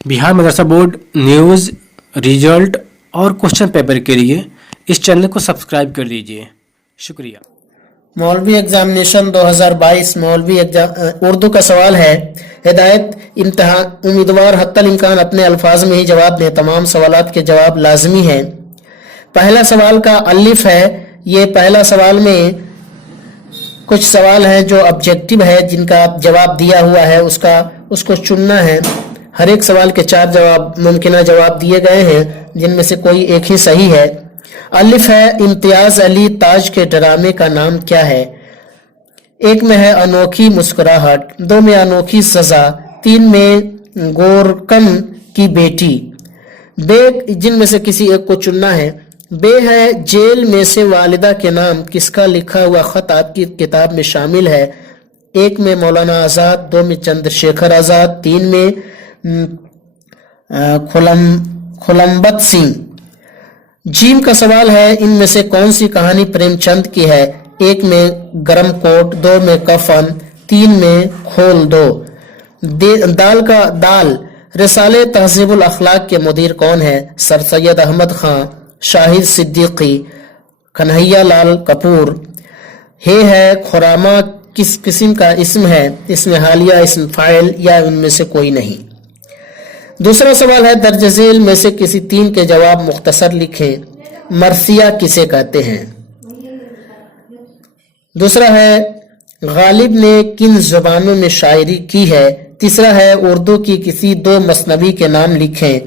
बिहार मदरसा board news, result और question paper के लिए इस चैनल को सब्सक्राइब कर लीजिए। शुक्रिया। मौलवी एग्जामिनेशन 2022 मौलवी एग्जाम उर्दू का सवाल है। हिदायत इम्तिहान उम्मीदवार हत्तल इम्कान अपने अल्फाज में ही जवाब दें। तमाम सवालात के जवाब लाजमी हैं। पहला सवाल का अलिफ है। ये पहला सवाल में कुछ सवाल हैं जो ऑब्जेक्टिव है, जिनका जवाब दिया हुआ है, उसको चुनना है। हर एक सवाल के 4 जवाब मुमकिन जवाब दिए गए हैं, जिनमें से कोई एक ही सही है। अलिफ है, इम्तियाज अली ताज के ड्रामे का नाम क्या है? एक में है अनोखी मुस्कुराहट, 2 में अनोखी सजा, 3 में गोरकन की बेटी। बे जिनमें से किसी एक को चुनना है। बे है, जेल में से वालिदा के नाम किसका लिखा हुआ खत आपकी किताब में शामिल है? 1 में मौलाना आज़ाद, 2 में चंद्रशेखर आज़ाद, 3 में खुलम्बत सिंह। जीम का सवाल है, इनमें से कौन सी कहानी प्रेमचंद की है? 1 में गरम कोट, 2 में कफन, 3 में खोल दो। दाल रिसाले तहज़ीबुल अखलाक के मुदीर कौन है? सर सैयद अहमद खां, शाहिद सिद्दीकी, कन्हैया लाल कपूर। है खुरामा किस किस्म का इस्म है? इसमें हालिया, इस्म फाइल या इनमें से कोई नहीं। दूसरा सवाल है, दर्ज झेल में से किसी 3 के जवाब मुख्तसर लिखें। मरसिया किसे कहते हैं? दूसरा है, गालिब ने किन जुबानों में शायरी की है? तीसरा है, उर्दू की किसी 2 मसनवी के नाम लिखें।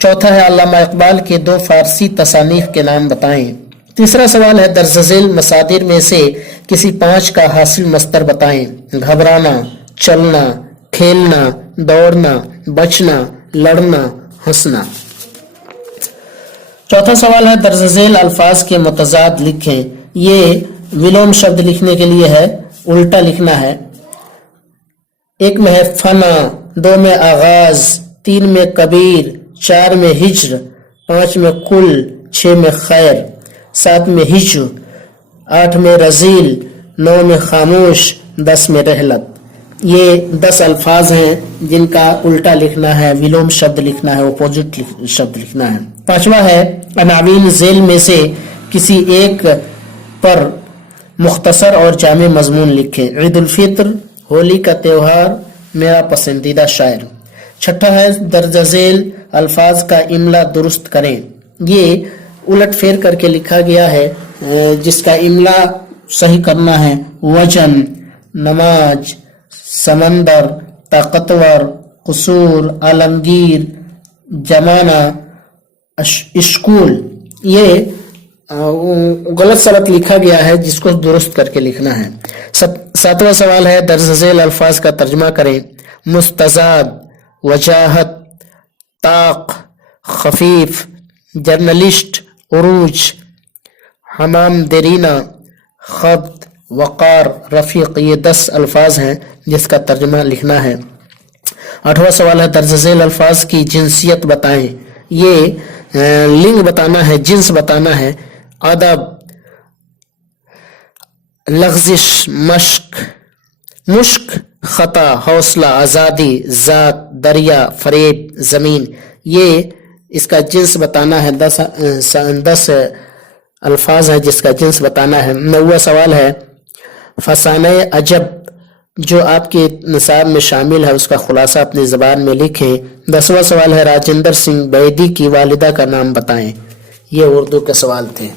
चौथा है, अल्लामा इकबाल के 2 फारसी तसानीफ के नाम बताएं। तीसरा सवाल है, दर्ज झेल मसादिर में से किसी 5 का हासिल मस्तर बताएं। घबराना, चलना, खेलना, दौड़ना, बचना, लड़ना, हंसना। चौथा सवाल है, दर्ज झेल अल्फाज के मुतजाद लिखें। ये विलोम शब्द लिखने के लिए है, उल्टा लिखना है। 1 में है फना, 2 में आगाज, 3 में कबीर, 4 में हिज्र, 5 में कुल, 6 में खैर, 7 में हिज्र, 8 में रजील, 9 में खामोश, 10 में रहलत। ये 10 अल्फाज हैं जिनका उल्टा लिखना है, विलोम शब्द लिखना है, अपोजिट शब्द लिखना है। 5वां है, अनावीन झेल में से किसी एक पर मुख्तसर और जामे मजमून लिखें। ईद उल फित्र, होली का त्योहार, मेरा पसंदीदा शायर। 6ठा है, दर्ज झेल अल्फाज का इमला दुरुस्त करें। ये उलट फेर करके लिखा गया है, जिसका इमला सही करना है। वजन, नमाज, समंदर, ताकतवर, कसूर, आलमगीर, जमाना, स्कूल। ये गलत सलत लिखा गया है, जिसको दुरुस्त करके लिखना है। 7वां सवाल है, दर्ज झेल अल्फाज का तर्जमा करें। मुस्तजाद, वजाहत, ताक, खफीफ, जर्नलिस्ट, उरूज, हमाम देरीना, खब्त, वक़ार, रफ़ीक। ये 10 अल्फाज हैं जिसका तर्जमा लिखना है। 8वां सवाल है, दर्ज झेल अल्फाज की जिनसियत बताएं। ये लिंग बताना है, जिन्स बताना है। अदब, लग़्ज़िश, मश्क, मुश्क, खता, हौसला, आज़ादी, ज़ात, दरिया, फरेब, ज़मीन। ये इसका जिन्स बताना है। 10 अल्फाज है जिसका जिन्स बताना है। 9वां सवाल है, फसाने अजब जो आपके निसाब में शामिल है उसका खुलासा अपनी ज़बान में लिखें। 10वां सवाल है, राजेंद्र सिंह बैदी की वालिदा का नाम बताएं। ये उर्दू के सवाल थे।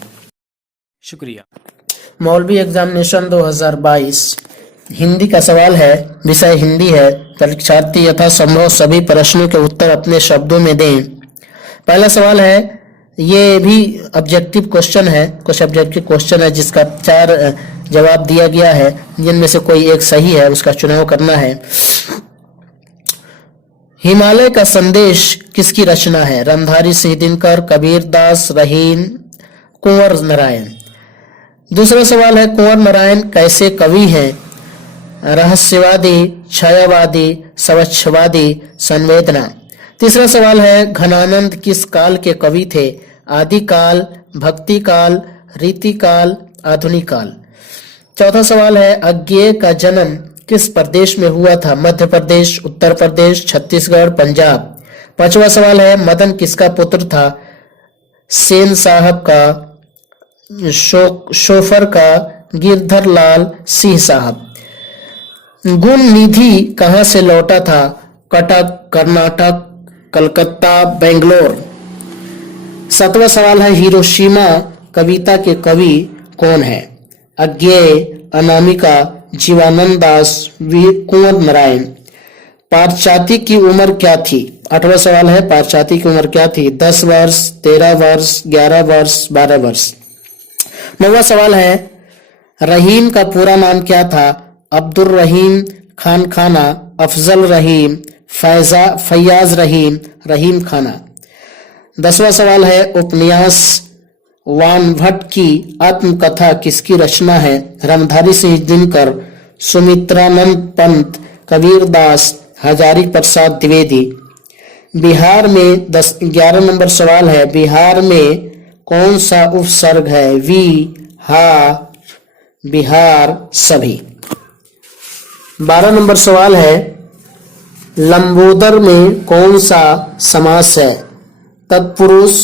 शुक्रिया। मौलवी एग्जामिनेशन 2022 हिंदी का सवाल है। विषय हिंदी है। परीक्षार्थी यथासंभव सभी प्रश्नों के उत्तर अपने शब्दों में दें। पहला सवाल है, ये भी ऑब्जेक्टिव क्वेश्चन है, कुछ ऑब्जेक्टिव क्वेश्चन है जिसका 4 जवाब दिया गया है, जिनमें से कोई एक सही है, उसका चुनाव करना है। हिमालय का संदेश किसकी रचना है? रामधारी सिंह दिनकर, कबीर दास, रहीम, कुंवर नारायण। दूसरा सवाल है, कुंवर नारायण कैसे कवि हैं? रहस्यवादी, छायावादी, स्वच्छवादी, संवेदना। तीसरा सवाल है, घनानंद किस काल के कवि थे? आदिकाल, भक्ति काल, रीति काल, आधुनिक काल। चौथा सवाल है, अज्ञेय का जन्म किस प्रदेश में हुआ था? मध्य प्रदेश, उत्तर प्रदेश, छत्तीसगढ़, पंजाब। 5वां सवाल है मदन किसका पुत्र था? सेन साहब का, शोफर का, गिरधर लाल सिंह साहब। गुण निधि कहां से लौटा था? कटक, कर्नाटक, कलकत्ता, बेंगलोर। 7वां सवाल है हिरोशिमा कविता के कवि कौन है? अज्ञेय, अनामिका, जीवानंद दास, कुंवर नारायण। पारचाती की उम्र क्या थी? 8वां सवाल है पारचाती की उम्र क्या थी? 10 वर्ष, 13 वर्ष, 11 वर्ष, 12 वर्ष। 9वां सवाल है रहीम का पूरा नाम क्या था? अब्दुल रहीम खान खाना, अफजल रहीम, फैयाज रहीम, रहीम खाना। 10वां सवाल है उपन्यास वानभट्ट की आत्मकथा किसकी रचना है? रामधारी सिंह दिनकर, सुमित्रानंद पंत, कबीर दास, हजारी प्रसाद द्विवेदी। बिहार में 11 नंबर सवाल है बिहार में कौन सा उपसर्ग है? वी, हा, बिहार, सभी। 12 नंबर सवाल है लंबोदर में कौन सा समास है? तत्पुरुष,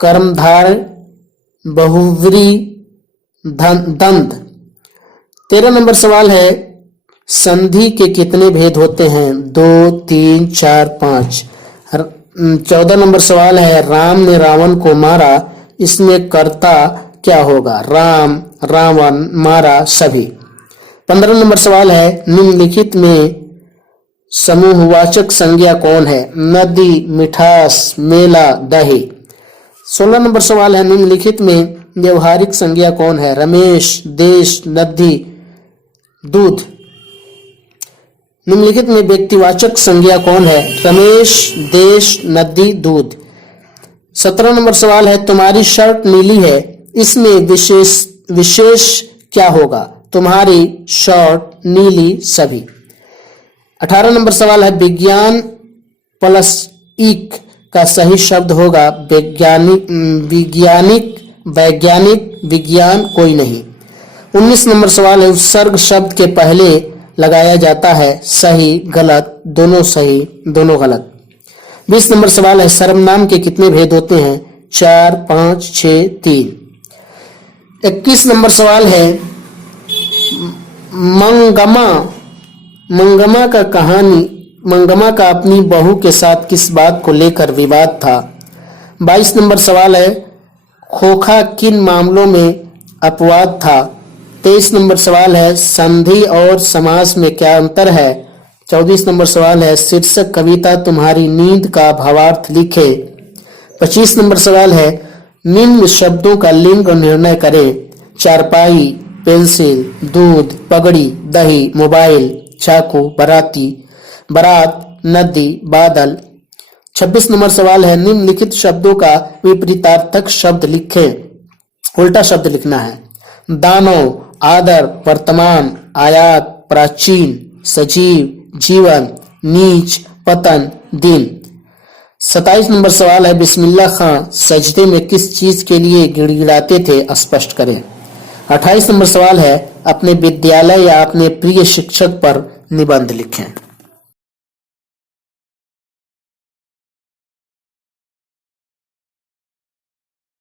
कर्मधारय, बहुव्रीहि, दंद। 13 नंबर सवाल है संधि के कितने भेद होते हैं? 2, 3, 4, 5। 14 नंबर सवाल है राम ने रावण को मारा, इसमें कर्ता क्या होगा? राम, रावण, मारा, सभी। 15 नंबर सवाल है निम्नलिखित में समूहवाचक संज्ञा कौन है? नदी, मिठास, मेला, दही। 16 नंबर सवाल है निम्नलिखित में व्यवहारिक संज्ञा कौन है? रमेश, देश, नदी, दूध। निम्नलिखित में व्यक्तिवाचक संज्ञा कौन है? रमेश, देश, नदी, दूध। 17 नंबर सवाल है तुम्हारी शर्ट नीली है, इसमें विशेष क्या होगा? तुम्हारी शर्ट नीली, सभी। 18 नंबर सवाल है विज्ञान प्लस इक का सही शब्द होगा वैज्ञानिक, विज्ञान, कोई नहीं। 19 नंबर सवाल है उपसर्ग शब्द के पहले लगाया जाता है, सही, गलत, दोनों सही, दोनों गलत। 20 नंबर सवाल है सर्वनाम के कितने भेद होते हैं? 4, 5, 6, 3। 21 नंबर सवाल है मंगमा का अपनी बहू के साथ किस बात को लेकर विवाद था? 22 नंबर सवाल है खोखा किन मामलों में अपवाद था? 23 नंबर सवाल है संधि और समास में क्या अंतर है? 24 नंबर सवाल है शीर्षक कविता तुम्हारी नींद का भावार्थ लिखे। 25 नंबर सवाल है निम्न शब्दों का लिंग निर्णय करें। चारपाई, पेंसिल, दूध, पगड़ी, दही, मोबाइल, चाकू, बारात, नदी, बादल। 26 नंबर सवाल है निम्नलिखित शब्दों का विपरीतार्थक शब्द लिखें। उल्टा शब्द लिखना है। दानव, आदर, वर्तमान, आयात, प्राचीन, सजीव, जीवन, नीच, पतन, दिन। 27 नंबर सवाल है बिस्मिल्लाह खां सजदे में किस चीज के लिए गिड़गिड़ाते थे? स्पष्ट करें। 28 नंबर सवाल है अपने विद्यालय या अपने प्रिय शिक्षक पर निबंध लिखें।